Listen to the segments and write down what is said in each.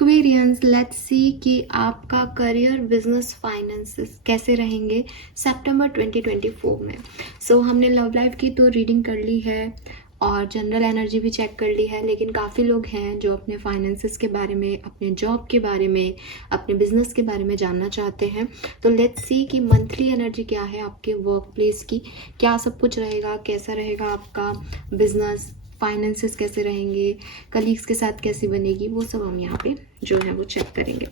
Aquarians, let's see कि आपका career, business, finances कैसे रहेंगे सितंबर 2024 में। सो हमने लव लाइफ की तो रीडिंग कर ली है और जनरल एनर्जी भी चेक कर ली है, लेकिन काफ़ी लोग हैं जो अपने फाइनेंसेस के बारे में, अपने जॉब के बारे में, अपने बिजनेस के बारे में जानना चाहते हैं। तो लेट्स सी कि मंथली एनर्जी क्या है आपके वर्क प्लेस की, क्या सब कुछ रहेगा, कैसा रहेगा आपका बिजनेस, फाइनेंसेस कैसे रहेंगे, कलीग्स के साथ कैसी बनेगी, वो सब हम यहाँ पे जो है वो चेक करेंगे।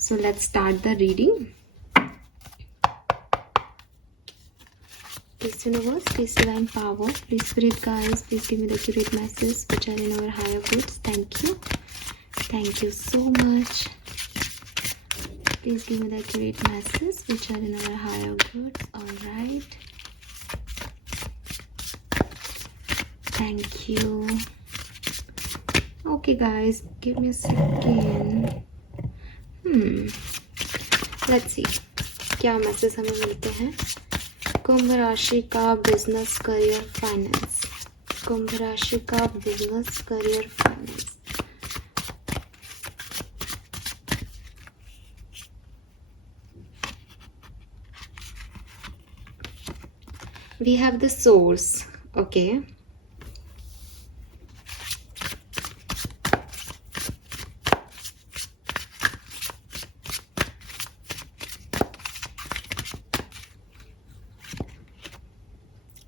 So let's start the reading. Please universe, please divine power, please spirit guides, please give me the accurate message which are in our higher goods. Thank you so much. Please give me the accurate message which are in our higher goods. All right, thank you. Okay guys, give me a second. Let's see क्या message हमें मिलते हैं। कुंभ राशि का business, career, finance. कुंभ राशि का business, career, finance. We have the source. Okay.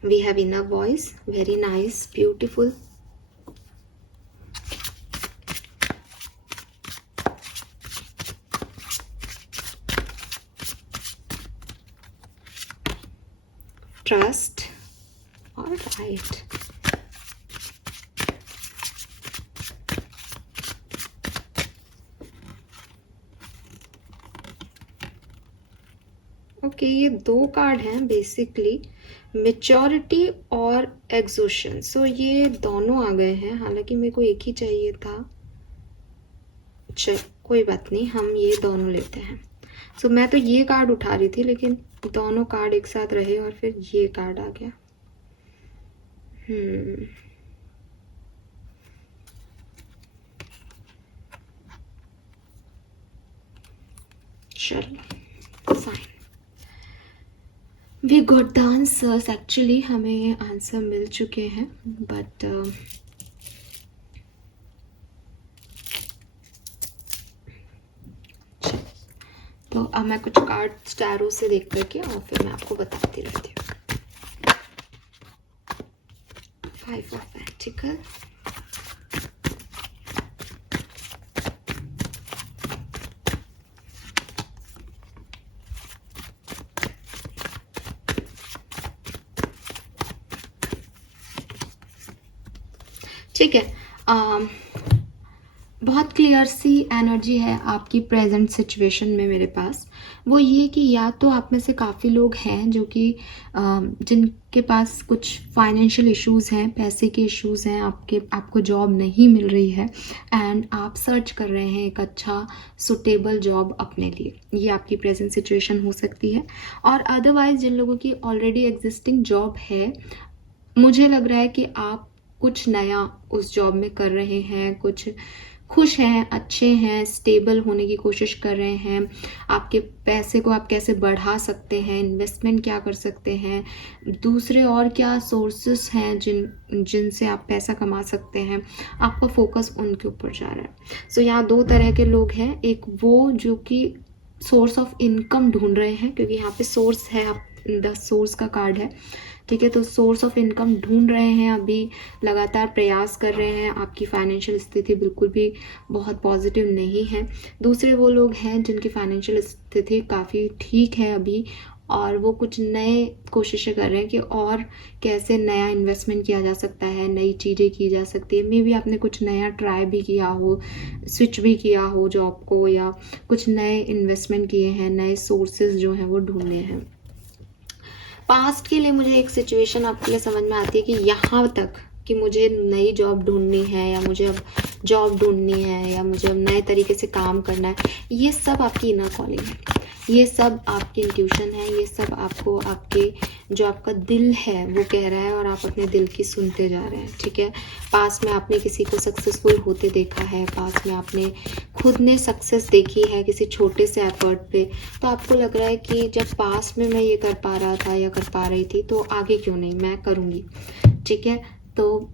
We have inner voice, very nice, beautiful. Trust. All right. Okay, ये दो कार्ड हैं बेसिकली, मेच्योरिटी और एग्जॉशन। सो ये दोनों आ गए हैं, हालांकि मेरे को एक ही चाहिए था। चल कोई बात नहीं, हम ये दोनों लेते हैं। सो मैं तो ये कार्ड उठा रही थी, लेकिन दोनों कार्ड एक साथ रहे और फिर ये कार्ड आ गया। चलो fine, we got the answers. Actually हमें आंसर मिल चुके हैं, बट तो अब मैं कुछ कार्ड स्टैरो से देख करके और फिर मैं आपको बताती रहती हूँ। 5 ऑफ पेंटिकल, ठीक है। बहुत क्लियर सी एनर्जी है आपकी प्रेजेंट सिचुएशन में मेरे पास। वो ये कि या तो आप में से काफ़ी लोग हैं जो कि जिनके पास कुछ फाइनेंशियल इश्यूज़ हैं, पैसे के इश्यूज़ हैं, आपको जॉब नहीं मिल रही है एंड आप सर्च कर रहे हैं एक अच्छा सुटेबल जॉब अपने लिए। ये आपकी प्रेजेंट सिचुएशन हो सकती है। और अदरवाइज जिन लोगों की ऑलरेडी एग्जिस्टिंग जॉब है, मुझे लग रहा है कि आप कुछ नया उस जॉब में कर रहे हैं, कुछ खुश हैं, अच्छे हैं, स्टेबल होने की कोशिश कर रहे हैं। आपके पैसे को आप कैसे बढ़ा सकते हैं, इन्वेस्टमेंट क्या कर सकते हैं, दूसरे और क्या सोर्सेस हैं जिनसे आप पैसा कमा सकते हैं, आपका फोकस उनके ऊपर जा रहा है। सो यहाँ दो तरह के लोग हैं। एक वो जो कि सोर्स ऑफ इनकम ढूंढ रहे हैं, क्योंकि यहाँ पे सोर्स है, आप द सोर्स का कार्ड है, ठीक है। तो सोर्स ऑफ इनकम ढूंढ रहे हैं, अभी लगातार प्रयास कर रहे हैं। आपकी फाइनेंशियल स्थिति बिल्कुल भी बहुत पॉजिटिव नहीं है। दूसरे वो लोग हैं जिनकी फाइनेंशियल स्थिति काफ़ी ठीक है अभी, और वो कुछ नए कोशिशें कर रहे हैं कि और कैसे नया इन्वेस्टमेंट किया जा सकता है, नई चीज़ें की जा सकती है। मे बी आपने कुछ नया ट्राई भी किया हो, स्विच भी किया हो जॉब को, या कुछ नए इन्वेस्टमेंट किए हैं, नए सोर्सेज जो हैं वो ढूंढे हैं। पास्ट के लिए मुझे एक सिचुएशन आपके लिए समझ में आती है कि यहाँ तक कि मुझे नई जॉब ढूंढनी है, या मुझे अब जॉब ढूंढनी है, या मुझे अब नए तरीके से काम करना है, ये सब आपकी इनर कॉलिंग है, ये सब आपकी इंट्यूशन है, ये सब आपको आपके जो आपका दिल है वो कह रहा है, और आप अपने दिल की सुनते जा रहे हैं, ठीक है। पास्ट में आपने किसी को सक्सेसफुल होते देखा है, पास्ट में आपने खुद ने सक्सेस देखी है किसी छोटे से एफर्ट पे, तो आपको लग रहा है कि जब पास्ट में मैं ये कर पा रहा था या कर पा रही थी तो आगे क्यों नहीं, मैं करूँगी। ठीक है, तो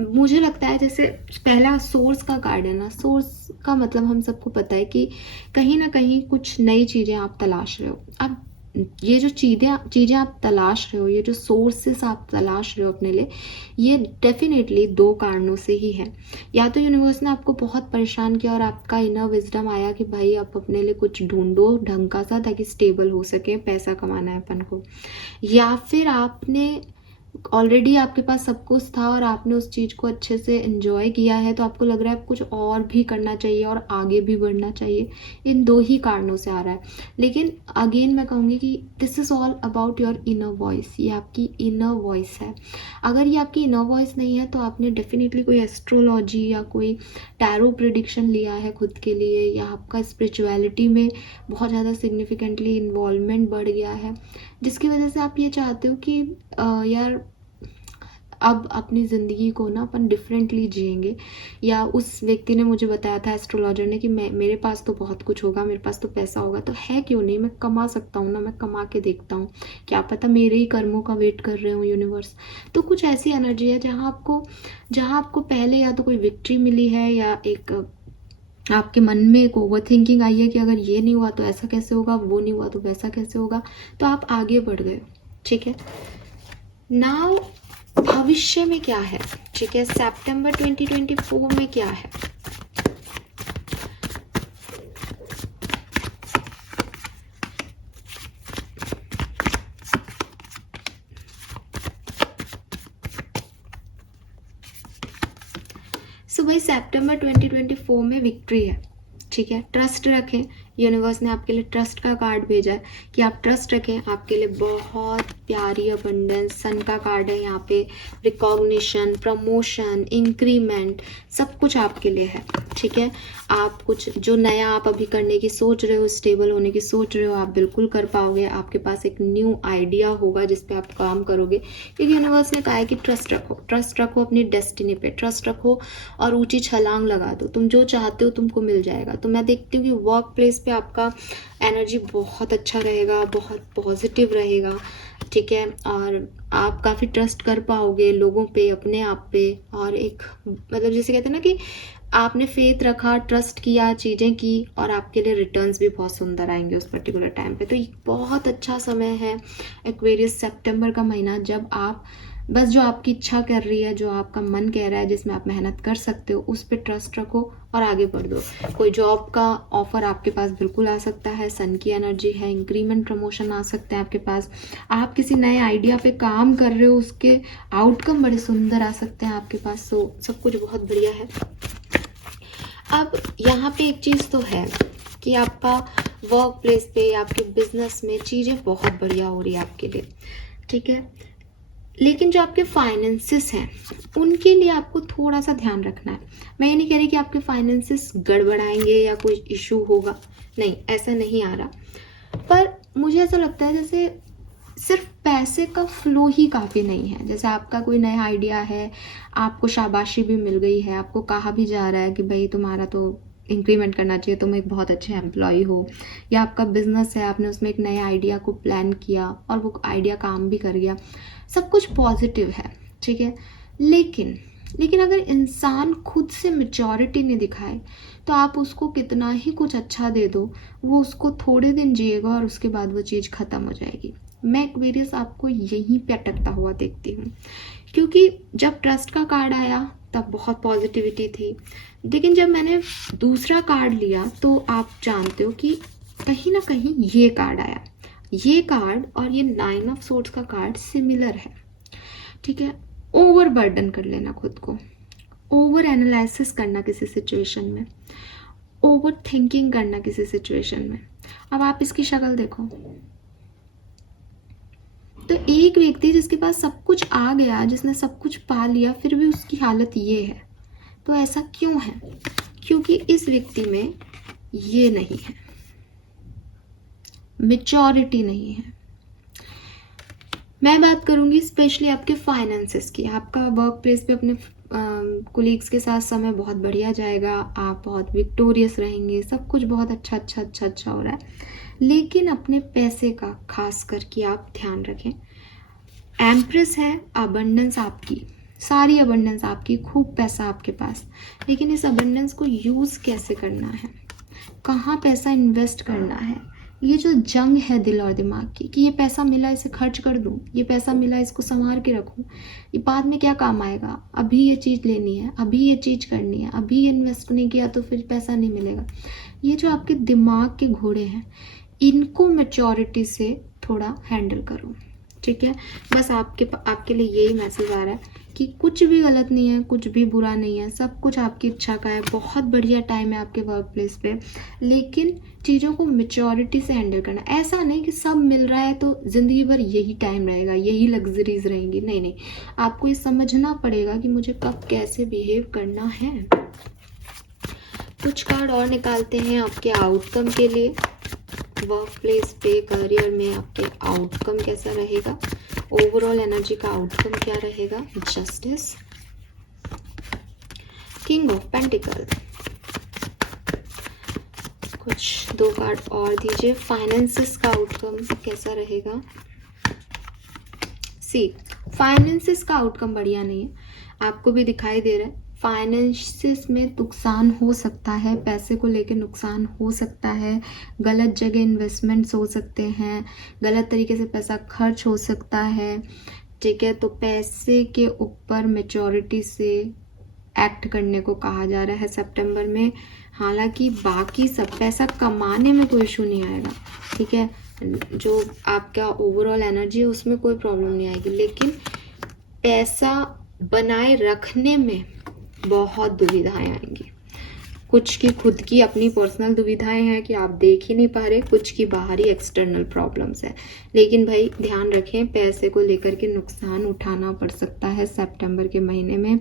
मुझे लगता है जैसे पहला सोर्स का कार्ड है ना, सोर्स का मतलब हम सबको पता है कि कहीं ना कहीं कुछ नई चीज़ें आप तलाश रहे हो। अब ये जो चीज़ें आप तलाश रहे हो, ये जो सोर्सेस आप तलाश रहे हो अपने लिए, ये डेफिनेटली दो कारणों से ही है। या तो यूनिवर्स ने आपको बहुत परेशान किया और आपका इनर विजडम आया कि भाई आप अपने लिए कुछ ढूंढो ढंग का सा, ताकि स्टेबल हो सके, पैसा कमाना है अपन को। या फिर आपने ऑलरेडी आपके पास सब कुछ था और आपने उस चीज़ को अच्छे से एंजॉय किया है, तो आपको लग रहा है कुछ और भी करना चाहिए और आगे भी बढ़ना चाहिए। इन दो ही कारणों से आ रहा है। लेकिन अगेन मैं कहूँगी कि this is all about your inner voice. ये आपकी इनर वॉइस है। अगर ये आपकी इनर वॉइस नहीं है तो आपने डेफिनेटली कोई एस्ट्रोलॉजी या कोई टैरो प्रिडिक्शन लिया है खुद के लिए, या आपका स्पिरिचुअलिटी में बहुत ज़्यादा सिग्निफिकेंटली इन्वॉल्वमेंट बढ़ गया है, जिसकी वजह से आप ये चाहते हो कि यार अब अपनी ज़िंदगी को ना अपन डिफरेंटली जिएंगे। या उस व्यक्ति ने मुझे बताया था, एस्ट्रोलॉजर ने, कि मेरे पास तो बहुत कुछ होगा, मेरे पास तो पैसा होगा, तो है क्यों नहीं, मैं कमा सकता हूँ ना, मैं कमा के देखता हूँ, क्या पता मेरे ही कर्मों का वेट कर रहे हो यूनिवर्स। तो कुछ ऐसी एनर्जी है जहाँ आपको पहले या तो कोई विक्ट्री मिली है, या एक आपके मन में एक ओवर थिंकिंग आई है कि अगर ये नहीं हुआ तो ऐसा कैसे होगा, वो नहीं हुआ तो वैसा कैसे होगा, तो आप आगे बढ़ गए। ठीक है, नाउ भविष्य में क्या है। ठीक है, सितंबर 2024 में क्या है। भाई सितंबर 2024 में विक्ट्री है। ठीक है, ट्रस्ट रखें। यूनिवर्स ने आपके लिए ट्रस्ट का कार्ड भेजा है कि आप ट्रस्ट रखें, आपके लिए बहुत प्यारी अबंडेंस। सन का कार्ड है यहाँ पे, रिकॉग्निशन, प्रमोशन, इंक्रीमेंट, सब कुछ आपके लिए है। ठीक है, आप कुछ जो नया आप अभी करने की सोच रहे हो, स्टेबल होने की सोच रहे हो, आप बिल्कुल कर पाओगे। आपके पास एक न्यू आइडिया होगा जिस पे आप काम करोगे, क्योंकि यूनिवर्स ने कहा है कि ट्रस्ट रखो अपनी डेस्टिनी पे, ट्रस्ट रखो और ऊंची छलांग लगा दो। तुम जो चाहते हो तुमको मिल जाएगा। तो मैं देखती हूँ कि वर्क प्लेस पे आपका एनर्जी बहुत अच्छा रहेगा, बहुत पॉजिटिव रहेगा। ठीक है, और आप काफ़ी ट्रस्ट कर पाओगे लोगों पे, अपने आप पे, और एक मतलब जैसे कहते हैं ना कि आपने फेथ रखा, ट्रस्ट किया, चीज़ें की, और आपके लिए रिटर्न्स भी बहुत सुंदर आएंगे उस पर्टिकुलर टाइम पे। तो ये बहुत अच्छा समय है एक्वेरियस, सितंबर का महीना, जब आप बस जो आपकी इच्छा कर रही है, जो आपका मन कह रहा है, जिसमें आप मेहनत कर सकते हो, उस पर ट्रस्ट रखो और आगे बढ़ दो। कोई जॉब का ऑफर आपके पास बिल्कुल आ सकता है, सन की एनर्जी है, इंक्रीमेंट, प्रमोशन आ सकते हैं आपके पास। आप किसी नए आइडिया पे काम कर रहे हो, उसके आउटकम बड़े सुंदर आ सकते हैं आपके पास। तो सब कुछ बहुत बढ़िया है। अब यहाँ पे एक चीज़ तो है कि आपका वर्क प्लेस पे, आपके बिजनेस में चीज़ें बहुत बढ़िया हो रही है आपके लिए। ठीक है, लेकिन जो आपके फाइनेंसेस हैं उनके लिए आपको थोड़ा सा ध्यान रखना है। मैं ये नहीं कह रही कि आपके फाइनेंसेस गड़बड़ाएंगे या कोई इशू होगा, नहीं, ऐसा नहीं आ रहा। पर मुझे ऐसा लगता है जैसे सिर्फ पैसे का फ्लो ही काफ़ी नहीं है। जैसे आपका कोई नया आइडिया है, आपको शाबाशी भी मिल गई है, आपको कहा भी जा रहा है कि भाई तुम्हारा तो इंक्रीमेंट करना चाहिए, तुम एक बहुत अच्छे एम्प्लॉय हो, या आपका बिजनेस है, आपने उसमें एक नए आइडिया को प्लान किया और वो आइडिया काम भी कर गया, सब कुछ पॉजिटिव है। ठीक है, लेकिन अगर इंसान खुद से मेच्योरिटी नहीं दिखाए तो आप उसको कितना ही कुछ अच्छा दे दो, वो उसको थोड़े दिन जिएगा और उसके बाद वो चीज़ ख़त्म हो जाएगी। मैं एक्वेरियस आपको यहीं पे अटकता हुआ देखती हूँ, क्योंकि जब ट्रस्ट का कार्ड आया तब बहुत पॉजिटिविटी थी, लेकिन जब मैंने दूसरा कार्ड लिया तो आप जानते हो कि कहीं ना कहीं ये कार्ड आया। ये कार्ड और ये 9 ऑफ सोर्ड्स का कार्ड सिमिलर है। ठीक है, ओवर बर्डन कर लेना खुद को, ओवर एनालिसिस करना किसी सिचुएशन में, ओवर थिंकिंग करना किसी सिचुएशन में। अब आप इसकी शक्ल देखो, तो एक व्यक्ति जिसके पास सब कुछ आ गया, जिसने सब कुछ पा लिया, फिर भी उसकी हालत ये है। तो ऐसा क्यों है? क्योंकि इस व्यक्ति में ये नहीं है, मैच्योरिटी नहीं है। मैं बात करूंगी स्पेशली आपके फाइनेंसेस की। आपका वर्क प्लेस पे अपने कुलीग्स के साथ समय बहुत बढ़िया जाएगा, आप बहुत विक्टोरियस रहेंगे, सब कुछ बहुत अच्छा हो रहा है। लेकिन अपने पैसे का खास करके आप ध्यान रखें। एम्प्रेस है, अबंडेंस आपकी, सारी अबंडेंस आपकी, खूब पैसा आपके पास, लेकिन इस अबंडेंस को यूज़ कैसे करना है, कहाँ पैसा इन्वेस्ट करना है, ये जो जंग है दिल और दिमाग की कि ये पैसा मिला इसे खर्च कर दूँ, ये पैसा मिला इसको संभाल के रखूँ, ये बाद में क्या काम आएगा, अभी ये चीज़ लेनी है, अभी ये चीज़ करनी है, अभी ये इन्वेस्ट नहीं किया तो फिर पैसा नहीं मिलेगा। ये जो आपके दिमाग के घोड़े हैं, इनको मैच्योरिटी से थोड़ा हैंडल करो, ठीक है। बस आपके लिए यही मैसेज आ रहा है कि कुछ भी गलत नहीं है, कुछ भी बुरा नहीं है, सब कुछ आपकी इच्छा का है, बहुत बढ़िया टाइम है आपके वर्क प्लेस पे, लेकिन चीज़ों को मैच्योरिटी से हैंडल करना। ऐसा नहीं कि सब मिल रहा है तो ज़िंदगी भर यही टाइम रहेगा, यही लग्जरीज रहेंगी, नहीं नहीं, आपको ये समझना पड़ेगा कि मुझे कब कैसे बिहेव करना है। कुछ कार्ड और निकालते हैं आपके आउटकम के लिए, वर्क प्लेस पे, करियर में आपके आउटकम कैसा रहेगा, ओवरऑल एनर्जी का आउटकम क्या रहेगा। जस्टिस, किंग ऑफ पेंटिकल, कुछ 2 कार्ड और दीजिए, फाइनेंसेस का आउटकम कैसा रहेगा। सी, फाइनेंसेस का आउटकम बढ़िया नहीं है, आपको भी दिखाई दे रहा है, फाइनेंसिस में नुकसान हो सकता है, पैसे को लेकर नुकसान हो सकता है, गलत जगह इन्वेस्टमेंट्स हो सकते हैं, गलत तरीके से पैसा खर्च हो सकता है, ठीक है। तो पैसे के ऊपर मैच्योरिटी से एक्ट करने को कहा जा रहा है सितंबर में। हालांकि बाकी सब पैसा कमाने में कोई इशू नहीं आएगा, ठीक है, जो आपका ओवरऑल एनर्जी है उसमें कोई प्रॉब्लम नहीं आएगी, लेकिन पैसा बनाए रखने में बहुत दुविधाएं आएंगी। कुछ की खुद की अपनी पर्सनल दुविधाएं हैं कि आप देख ही नहीं पा रहे, कुछ की बाहरी एक्सटर्नल प्रॉब्लम्स है, लेकिन भाई ध्यान रखें, पैसे को लेकर के नुकसान उठाना पड़ सकता है सितंबर के महीने में।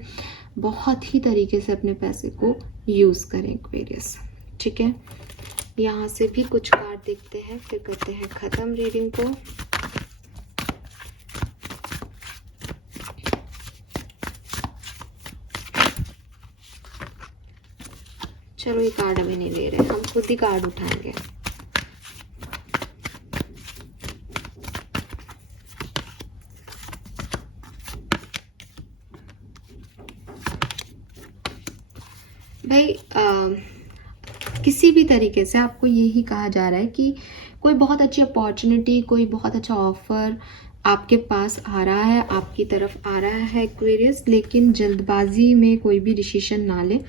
बहुत ही तरीके से अपने पैसे को यूज़ करें एक्वेरियस, ठीक है। यहाँ से भी कुछ कार्ड देखते हैं, फिर करते हैं ख़त्म रीडिंग को। चलो ये कार्ड अभी नहीं ले रहे, हम खुद ही कार्ड उठाएंगे। भाई किसी भी तरीके से आपको यही कहा जा रहा है कि कोई बहुत अच्छी अपॉर्चुनिटी, कोई बहुत अच्छा ऑफर आपके पास आ रहा है, आपकी तरफ आ रहा है एक्वेरियस, लेकिन जल्दबाजी में कोई भी डिसीजन ना ले,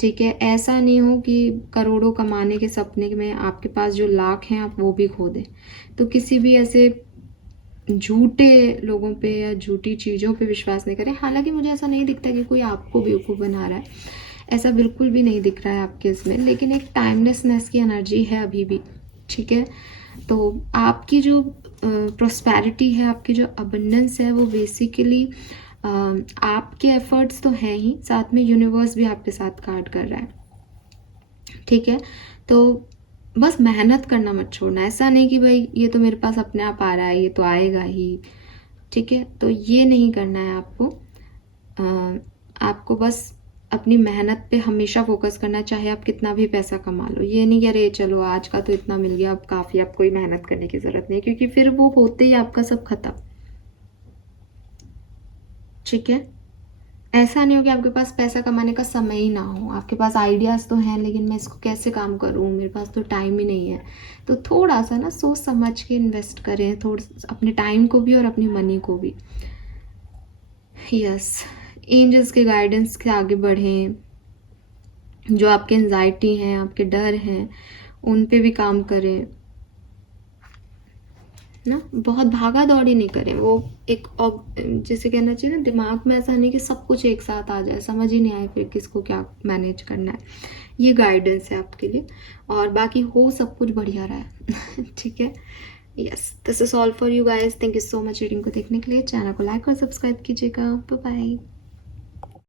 ठीक है। ऐसा नहीं हो कि करोड़ों कमाने के सपने में आपके पास जो लाख हैं आप वो भी खो दें। तो किसी भी ऐसे झूठे लोगों पे या झूठी चीज़ों पे विश्वास नहीं करें। हालांकि मुझे ऐसा नहीं दिखता कि कोई आपको बेवकूफ़ बना रहा है, ऐसा बिल्कुल भी नहीं दिख रहा है आपके इसमें, लेकिन एक टाइमलेसनेस की एनर्जी है अभी भी, ठीक है। तो आपकी जो प्रॉस्पेरिटी है, आपकी जो अबंडेंस है, वो बेसिकली आपके एफर्ट्स तो हैं ही, साथ में यूनिवर्स भी आपके साथ कार्ड कर रहा है, ठीक है। तो बस मेहनत करना मत छोड़ना, ऐसा नहीं कि भाई ये तो मेरे पास अपने आप आ रहा है, ये तो आएगा ही, ठीक है। तो ये नहीं करना है आपको, आपको बस अपनी मेहनत पे हमेशा फोकस करना है, चाहे आप कितना भी पैसा कमा लो। ये नहीं कि अरे चलो आज का तो इतना मिल गया, अब काफ़ी, अब कोई मेहनत करने की ज़रूरत नहीं, क्योंकि फिर वो होते ही आपका सब खत्म, ठीक है। ऐसा नहीं हो कि आपके पास पैसा कमाने का समय ही ना हो, आपके पास आइडियाज़ तो हैं, लेकिन मैं इसको कैसे काम करूँ, मेरे पास तो टाइम ही नहीं है। तो थोड़ा सा ना सोच समझ के इन्वेस्ट करें, थोड़ा अपने टाइम को भी और अपनी मनी को भी। यस, एंजल्स के गाइडेंस के आगे बढ़ें, जो आपके एंजाइटी हैं, आपके डर हैं, उन पे भी काम करें ना, बहुत भागा दौड़ी नहीं करें। वो एक जैसे कहना चाहिए ना, दिमाग में ऐसा नहीं कि सब कुछ एक साथ आ जाए, समझ ही नहीं आए फिर किसको क्या मैनेज करना है। ये गाइडेंस है आपके लिए, और बाकी हो सब कुछ बढ़िया रहा है ठीक है। Yes, this is all for you guys. Thank you so much reading को देखने के लिए। चैनल को लाइक और सब्सक्राइब कीजिएगा। Bye bye.